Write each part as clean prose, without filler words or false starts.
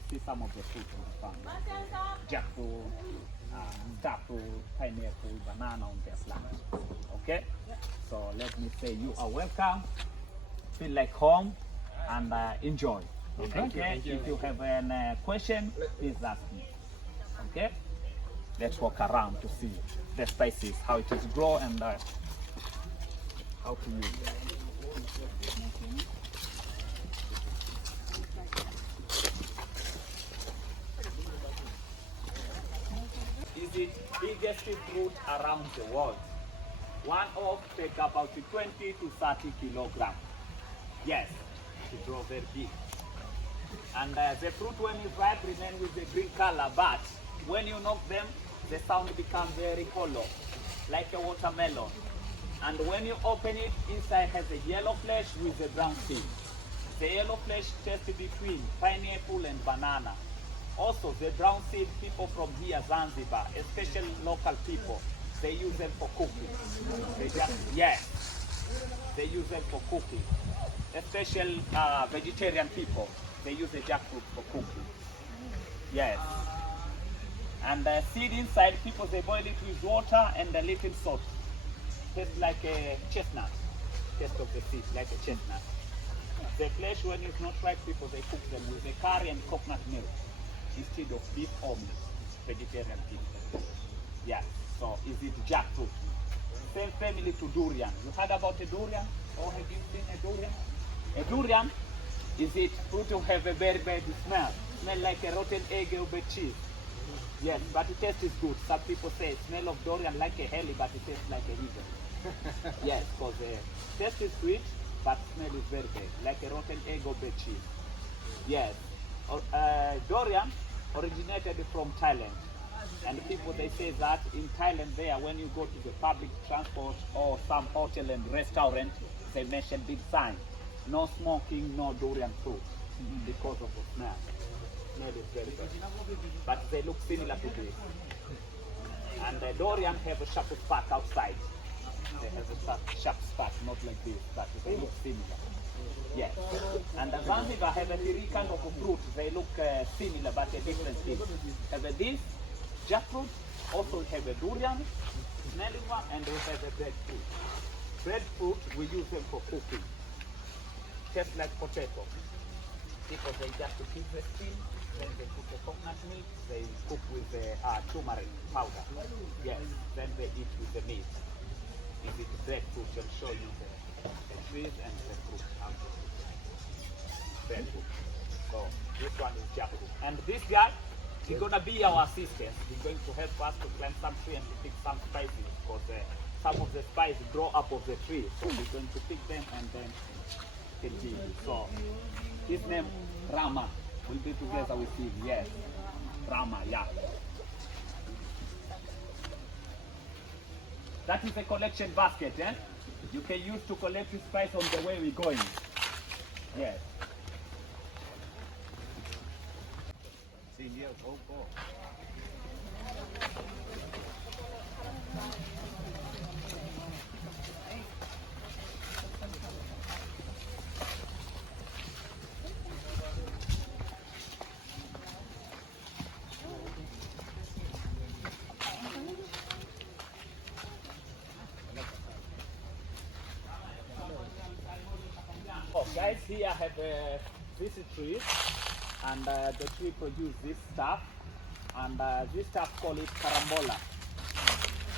will see some of the fruit on the farm. Jackfruit, starfruit, pineapple, banana on their plant. Okay? So let me say you are welcome. Feel like home and enjoy. Thank you. If you have a question, please ask me. Okay? Let's walk around to see the spices, how it is grow and how to use it. Is it biggest fruit around the world? One of take about 20 to 30 kilograms. Yes, it grows very big. And the fruit when it's ripe remain with the green color, but when you knock them, the sound becomes very hollow, like a watermelon. And when you open it, inside has a yellow flesh with a brown seed. The yellow flesh tastes between pineapple and banana. Also, the brown seed, people from here, Zanzibar, especially local people, they use them for cooking. They use them for cooking. Especially vegetarian people, they use the jackfruit for cooking. Yes. And the seed inside, people, they boil it with water and a little salt. Tastes like a chestnut. Taste of the seed, like a chestnut. The flesh, when it's not ripe, people, they cook them with a curry and coconut milk instead of beef or meat. Vegetarian people. Yeah. So is it jackfruit? Same family to durian. You heard about a durian? Or have you seen a durian? A durian is it fruit to have a very bad smell. Smell like a rotten egg or bad cheese. Yes, but the taste is good. Some people say smell of durian like a heli, but it tastes like a river. Yes, because the taste is sweet, but smell is very bad, like a rotten egg or bad cheese. Yes, durian originated from Thailand. And people, they say that in Thailand there, when you go to the public transport or some hotel and restaurant, they mention big sign, no smoking, no durian fruit, because of the smell. Smell is very bad. But they look similar to this. And the durian have a sharp spot outside. They have a sharp spot, not like this, but they look similar. Yes. And the Zanzibar have a three kind of fruit. They look similar, but a different thing. Have this jackfruit, also we have a durian, smelling one, and we have a breadfruit. Breadfruit, we use them for cooking. Tastes like potato. People, they just keep the skin, then they put the coconut milk, they cook with the turmeric powder. Yes, then they eat with the meat. If it's breadfruit, I'll show you the trees and the fruit. Breadfruit. So, this one is jackfruit. And this guy, he's going to be our assistant. He's going to help us to climb some tree and to pick some spices because some of the spices grow up of the tree. So we're going to pick them and then he'll give you. So his name Rama. We'll be together with him. Yes. Rama, yeah. That is a collection basket, eh? You can use to collect the spice on the way we're going. Yes. Oh, guys, here I have this tree, and the tree produce this stuff, and this stuff call it carambola.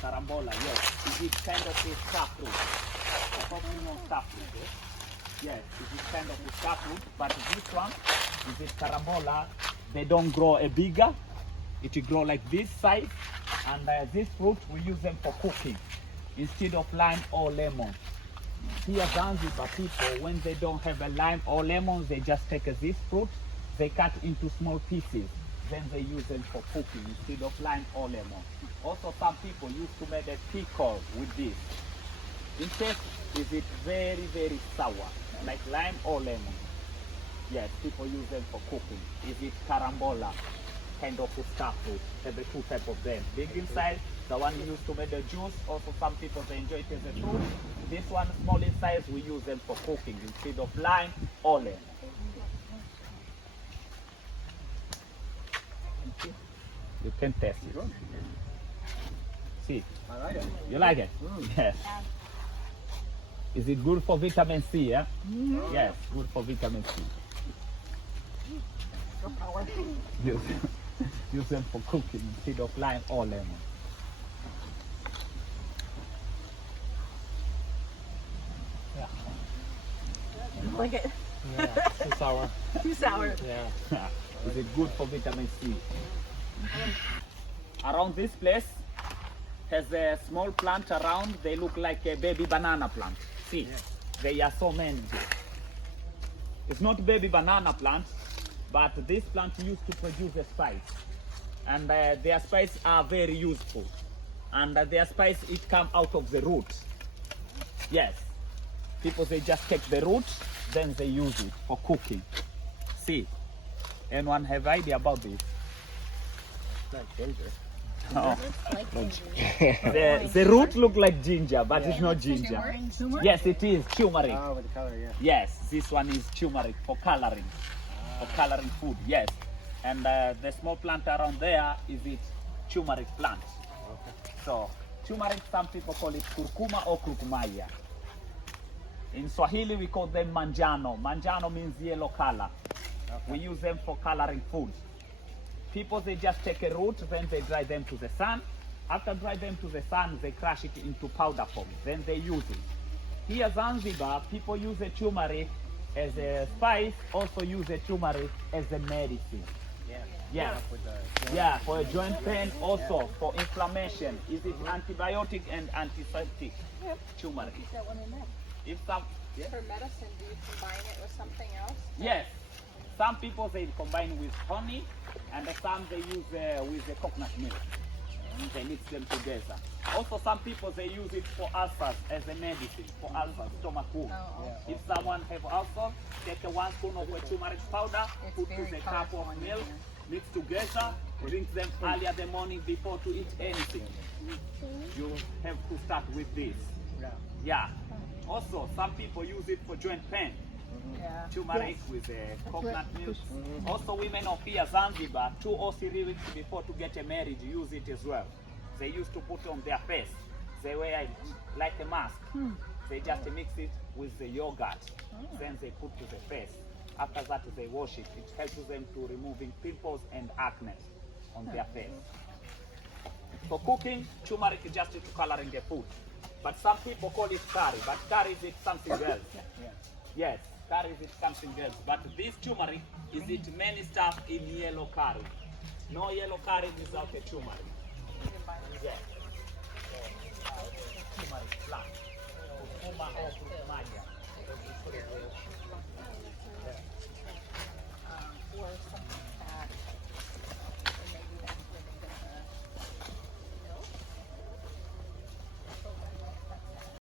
Carambola, yes. It is kind of a star fruit. I hope you know star fruit, eh? Yes, it is kind of a star fruit, but this one is it carambola. They don't grow a bigger. It will grow like this size, and this fruit we use them for cooking instead of lime or lemon. Here Zanzibar people, when they don't have a lime or lemon, they just take this fruit, they cut into small pieces, then they use them for cooking instead of lime or lemon. Also some people used to make a pickle with this. In taste, is it very, very sour, like lime or lemon. Yes, people use them for cooking. Is it carambola, kind of a star fruit. There are two types of them. Big inside, the one you use to make the juice. Also some people they enjoy it as a fruit. This one small in size, we use them for cooking instead of lime or lemon. You can taste it. Good. See, I like it. you like it? Yes. Is it good for vitamin C? Yeah. Yes, good for vitamin C. Use, use them for cooking instead of lime or lemon. Like it. Yeah, too sour. Too sour. Yeah. Is it good for vitamin C? Around this place has a small plant around. They look like a baby banana plant. See, there are so many. It's not baby banana plant, but this plant used to produce a spice, and their spice are very useful. And their spice it come out of the root. Yes, people they just take the root, then they use it for cooking. See, anyone have idea about this? It's not ginger. Oh. Like ginger. The root look like ginger, but it's not ginger. Turmeric? Yes, it is turmeric. Oh, with the color, yeah. Yes, this one is turmeric for coloring, food. Yes, and the small plant around there is it turmeric plant. So turmeric, some people call it kurkuma or kurkumaya. In Swahili we call them manjano. Manjano means yellow color. We use them for coloring food. People they just take a root, then they dry them to the sun. After dry them to the sun, they crush it into powder form. Then they use it. Here Zanzibar, people use the turmeric as a spice, also use the turmeric as a medicine. Yeah. With the, Yeah, for a joint pain, also for inflammation. Is it antibiotic and antiseptic? Yep. Turmeric. Is that what I meant? If some, For medicine, do you combine it with something else? yes, some people they combine with honey, and some they use with the coconut milk. They mix them together. Also, some people they use it for ulcers as a medicine for ulcers, stomach wound. Oh, If someone have ulcer, take a 1 spoon of turmeric powder, It's put very with a cup powerful of when you milk, do. mix together, drink them early in the morning before to eat anything. You have to start with this. yeah. Yeah. Also, some people use it for joint pain. Yeah. Turmeric with coconut milk. Also, women of here, Zanzibar, 2 or 3 weeks before to get married, use it as well. They used to put on their face. They wear it like a mask. They just mix it with the yogurt. Then they put to the face. After that, they wash it. It helps them to removing pimples and acne on their face. For cooking, turmeric is just to coloring the food. But some people call it curry, but curry is it something else. Yes, curry is it something else. But this turmeric is it many stuff in yellow curry. No yellow curry without a turmeric. You can buy it. Yes.